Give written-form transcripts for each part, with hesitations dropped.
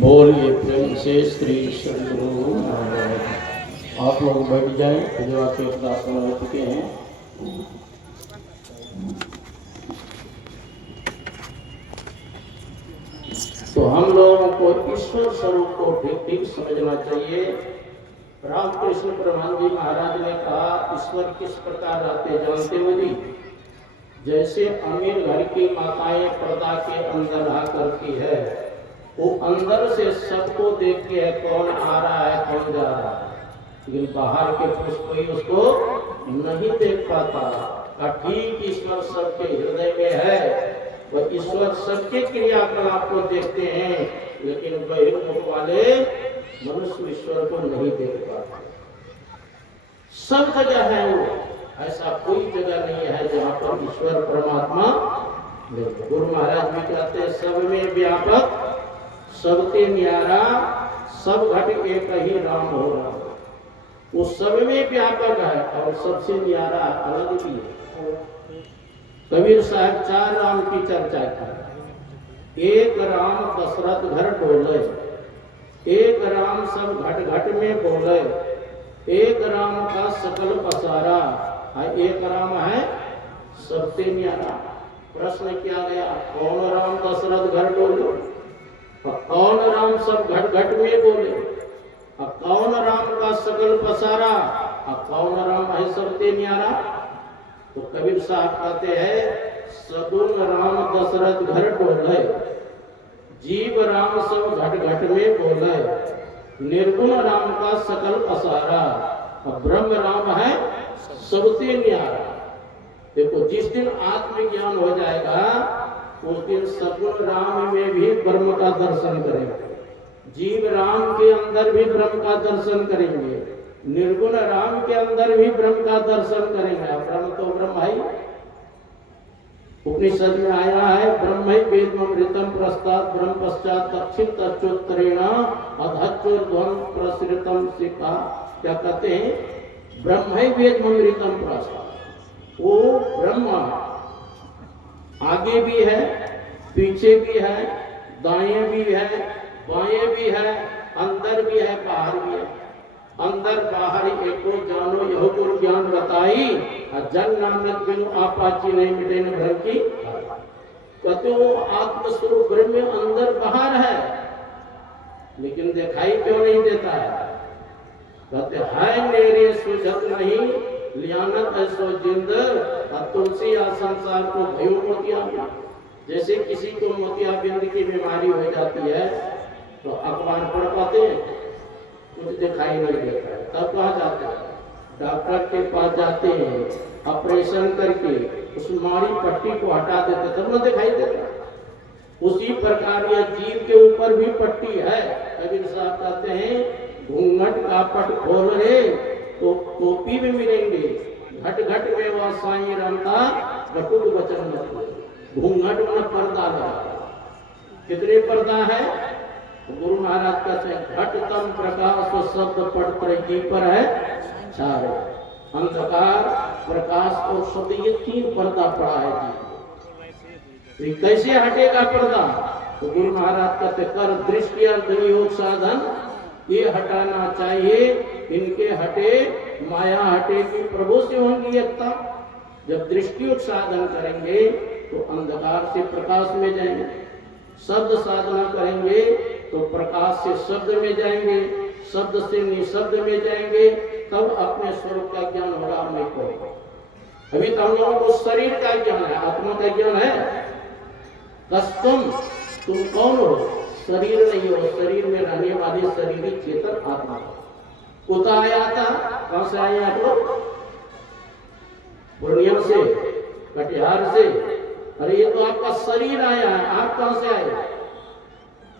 बोलिए प्रेम से श्री सद्गुरु महाराज। आप लोग बैठ जाएं, पूजा के प्रार्थना हो चुके हैं। तो हम लोगों को ईश्वर स्वरूप को ठीक ठीक समझना चाहिए। रामकृष्ण परमहंस जी महाराज ने कहा, ईश्वर किस प्रकार रहते जानते हो जी? जैसे अमीर घर की माताएं पर्दा के अंदर रहा करती है, वो अंदर से सबको देखती है कौन आ रहा है कौन जा रहा है, लेकिन बाहर के पुरुष कोई उसको नहीं देख पाता। ठीक ईश्वर सबके हृदय में है, वह ईश्वर सबके क्रियाकलाप को देखते हैं, लेकिन बहिर्मुख वाले मनुष्य ईश्वर को नहीं देख पाते। सब जगह है वो, ऐसा कोई जगह नहीं है जहाँ पर ईश्वर परमात्मा नहीं। गुरु महाराज भी कहते हैं, सब में व्यापक सबसे न्यारा, सब घट एक ही राम हो रहा। वो सब में व्यापक है और सबसे न्यारा अलग भी है। कबीर साहब चार राम की चर्चा की। एक राम दशरथ घर डोले, एक राम सब घट घट में बोले, एक राम का सकल पसारा, एक राम है सबसे न्यारा। प्रश्न किया गया, कौन राम दशरथ घर डोले, कौन राम सब घट घट में बोले, कौन राम का सकल पसारा, कौन राम है सबसे न्यारा? तो कबीर साहब कहते हैं, सगुन राम दशरथ घर डोले, जीव राम सब घट घट में बोले, निर्गुण राम का सकल पसारा, और ब्रह्म राम है सबसे न्यारा। देखो, जिस दिन आत्मज्ञान हो जाएगा उस दिन सगुण राम में भी ब्रह्म का दर्शन करेंगे, जीव राम के अंदर भी ब्रह्म का दर्शन करेंगे, निर्गुण राम के अंदर भी ब्रह्म का दर्शन करेंगे। ब्रह्म तो ब्रह्म है। उपनिषद में आया है, ब्रह्म वेदमृतम प्रस्ताद ब्रह्म पश्चात दक्षिण तच्चोत्तरेण अधच्चोर्ध्वं प्रसृतम सिखा। क्या कहते हैं? ब्रह्म वेदमृतम प्रस्ताद, वो ब्रह्म आगे भी है, पीछे भी है, दाएं भी है, बाएं भी है, अंदर भी है, बाहर भी है। अंदर बाहर एको जानो यह गुरु ज्ञान बताई, जन नानक बिनु आपाची नहीं मिटे न भ्रम की। कहते वो आत्मस्वरूप ब्रह्म अंदर बाहर है, लेकिन दिखाई क्यों नहीं देता है? कहते है मेरे सुझत नहीं लियानत ऐसो जिंद, तुलसी या संसार को भयो मोतिया। जैसे किसी को मोतियाबिंद की बीमारी हो जाती है तो अखबार पढ़ पाते हैं, कुछ दिखाई नहीं देता है, तब कहाँ जाते हैं? डॉक्टर के पास जाते हैं, ऑपरेशन करके उस मारी पट्टी को हटा देते, तब न दिखाई देता। उसी प्रकार यह जीव के ऊपर भी पट्टी है। कबीर साहब कहते हैं, घूंघट का पट खोल रहे तो टोपी में मिलेंगे, घट घट में वह साईं रमता घटुक वचन मत। घूंघट में पर्दा लगा। कितने पर्दा है? गुरु महाराज कहते हैं, घटतम प्रकाश शब्द पट की पर है चार, अंधकार प्रकाश और शब्द, ये तीन पर्दा पड़ा है जी। कैसे हटेगा पर्दा? तो गुरु महाराज कहते, कर दृष्टि और योग साधन ये हटाना चाहिए, इनके हटे माया हटेगी, प्रभु से होंगी एकता। जब दृष्टि साधन करेंगे तो अंधकार से प्रकाश में जाएंगे, शब्द साधना करेंगे तो प्रकाश से शब्द में जाएंगे, शब्द से निशब्द में जाएंगे, तब अपने स्वरूप का ज्ञान होगा। मैं को अभी तो हम लोगों को शरीर का ज्ञान है, आत्मा का ज्ञान है। तुम कौन हो? शरीर नहीं हो, शरीर में रहने वाली शरीरी चेतन आत्मा। कुता आया था, कहां से आए आप लोग? पूर्णिया से, कटिहार से। अरे ये तो आपका शरीर आया है, आप कहां से आए?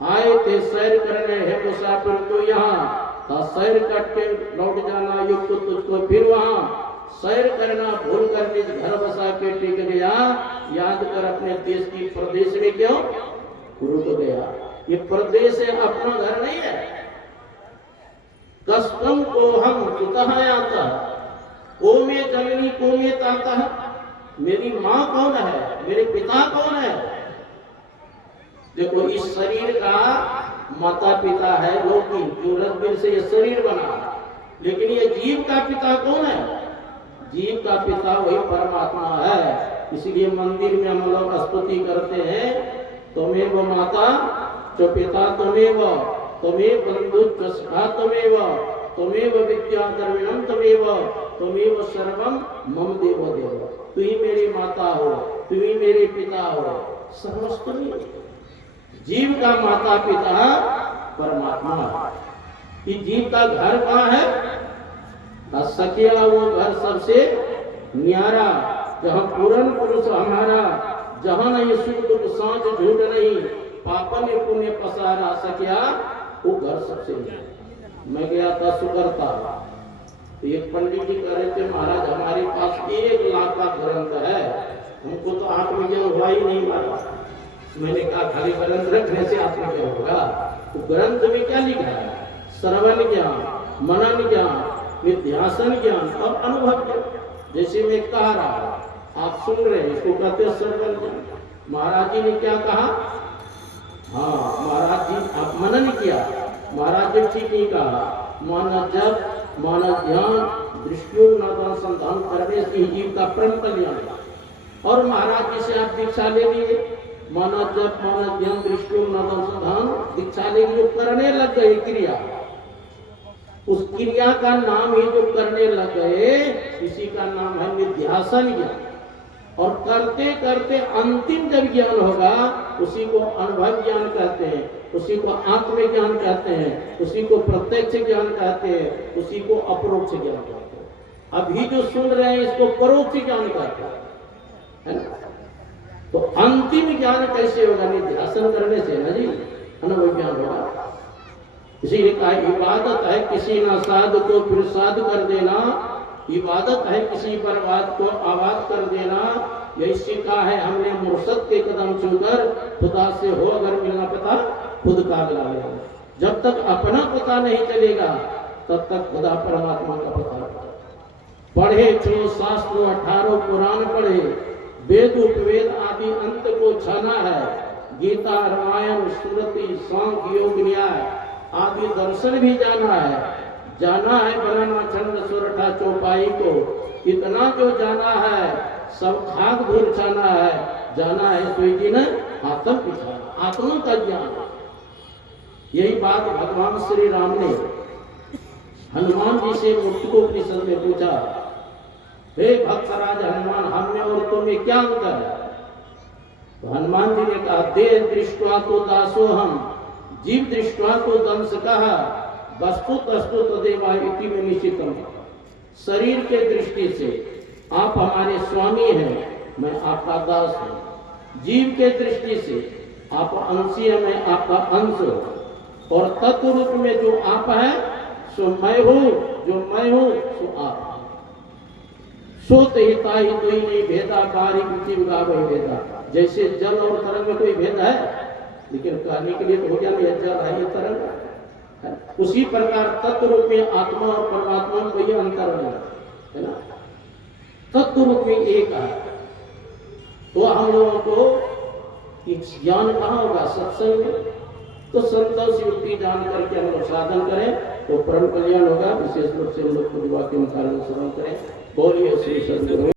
आए थे सैर करने है मुसाफिर तो यहाँ, सैर करके लौट जाना युक्त तुझको फिर वहां, सैर करना भूल कर निज घर बसा के टिक गया, याद कर अपने देश की प्रदेश में क्यों रुक गया। ये प्रदेश है, अपना घर नहीं है। कस्तम को हम कहाँ आता, को में जननी को में ताता है। मेरी माँ कौन है, मेरे पिता कौन है? देखो, इस शरीर का माता पिता है लौकिक, जो रसबीर से ये शरीर बना, लेकिन ये जीव का पिता कौन है? जीव का पिता वही परमात्मा है। इसलिए मंदिर में हम लोग स्तुति करते हैं, त्वमेव माता च पिता त्वमेव, त्वमेव बंधु च सखा त्वमेव, त्वमेव विद्या द्रविणम त्वमेव, त्वमेव सर्वम मम देव देव। तू ही मेरी माता हो, तू ही मेरे पिता हो, सर्वस्व जीव का माता पिता परमात्मा है। कि जीव का घर कहाँ है? सखिया वो घर सबसे न्यारा, जहाँ पूर्ण पुरुष हमारा, जहाँ नहीं सुख दुख सांझ झूठ नहीं, पापन पुण्य पसारा, सखिया वो घर सबसे न्यारा। मैं गया था सुकरता, तो एक पंडित जी कह रहे थे महाराज हमारे पास 1 लाख का ग्रंथ है, हमको तो आत्मज्ञान हुआ ही नहीं महाराज। मैंने कहा खाली ग्रंथ रखने से आत्मज्ञान होगा? तो ग्रंथ में क्या लिखा है? श्रवण ज्ञान, मनन ज्ञान, निध्यासन ज्ञान और अनुभव ज्ञान। जैसे मैं कह रहा हूं, आप सुन रहे हैं, इसको कहते हैं श्रवण ज्ञान। महाराज जी ने क्या कहा? हाँ महाराज जी आप मनन किया, महाराज जी ठीक नहीं कहा। मानव जब मानव ध्यान दृष्टियों अनुसंधान करने से जीव का परम कल्याण है। और महाराज जी से आप दीक्षा ले लिए, मानव जब मानव ध्यान दृष्टियों अनुसंधान दीक्षा ले लिए, करने लग गए क्रिया, उस क्रिया का नाम ही जो करने लग गए, इसी का नाम है निध्यासन ज्ञान। और करते करते अंतिम जब ज्ञान होगा, उसी को अनुभव ज्ञान कहते हैं, उसी को आत्म ज्ञान कहते हैं, उसी को प्रत्यक्ष ज्ञान कहते हैं, उसी को अपरोक्ष ज्ञान कहते हैं। अभी जो सुन रहे हैं इसको परोक्ष ज्ञान कहते हैं, है ना? तो अंतिम ज्ञान कैसे होगा? निध्यासन करने से ना जी, अनुभव ज्ञान होगा। इसीलिए कहा इबादत है किसी ना साध को फिर साध कर देना, इबादत है किसी बर्बाद को आबाद कर देना। यही सीखा है हमने मुर्शद के कदम छूकर, खुदा से हो अगर मिलना पता खुद का मिला लेना। जब तक अपना पता नहीं चलेगा तब तक खुदा परमात्मा का पता नहीं। पढ़े 6 शास्त्र 18 पुराण पढ़े, वेद उपवेद आदि अंत को छाना है। गीता रामायण स्मृति सांख्य योग न्याय आदि दर्शन भी जाना है। जाना है बराना छंद सोरठा चौपाई को, इतना जो जाना है सब खाक धूल छाना है। जाना है कोई दिन आत्म पिछाना, आत्मा का ज्ञान। यही बात भगवान श्री राम ने हनुमान जी से मुक्तिकोपनिषद में पूछा, हे भक्तराज हनुमान, हमें और तुम्हें क्या अंतर है? तो हनुमान जी ने कहा, देह दृष्टवा तो दासो हम, जीव दृष्टवा तो दंश कहा, वस्तु तस्तु तदेवा इति में निश्चितम। शरीर के दृष्टि से आप हमारे स्वामी हैं, मैं आपका दास हूँ। जीव के दृष्टि से आप अंशी हैं, मैं आपका अंश हूँ। और तत्व रूप में जो आप हैं सो मैं हूँ, जो मैं हूँ सो आप। सोत हिता ही कोई नहीं भेदा, बारी जीवगा वही भेदा। जैसे जल और तरंग में कोई भेद है, लेकिन कहने के लिए तो हो गया नहीं, जल है ये तरंग है। उसी प्रकार तत्व रूप में आत्मा और परमात्मा में कोई अंतर नहीं है ना, तत्व रूप में एक है। तो हम लोगों को ज्ञान कहाँ होगा? सत्संग में। तो संतों से युक्ति जान करके हम लोग साधन करें तो परम कल्याण होगा। विशेष रूप से हम लोग को विवाह के कारण श्रवण करें। बोलिए श्री सद्गुरु।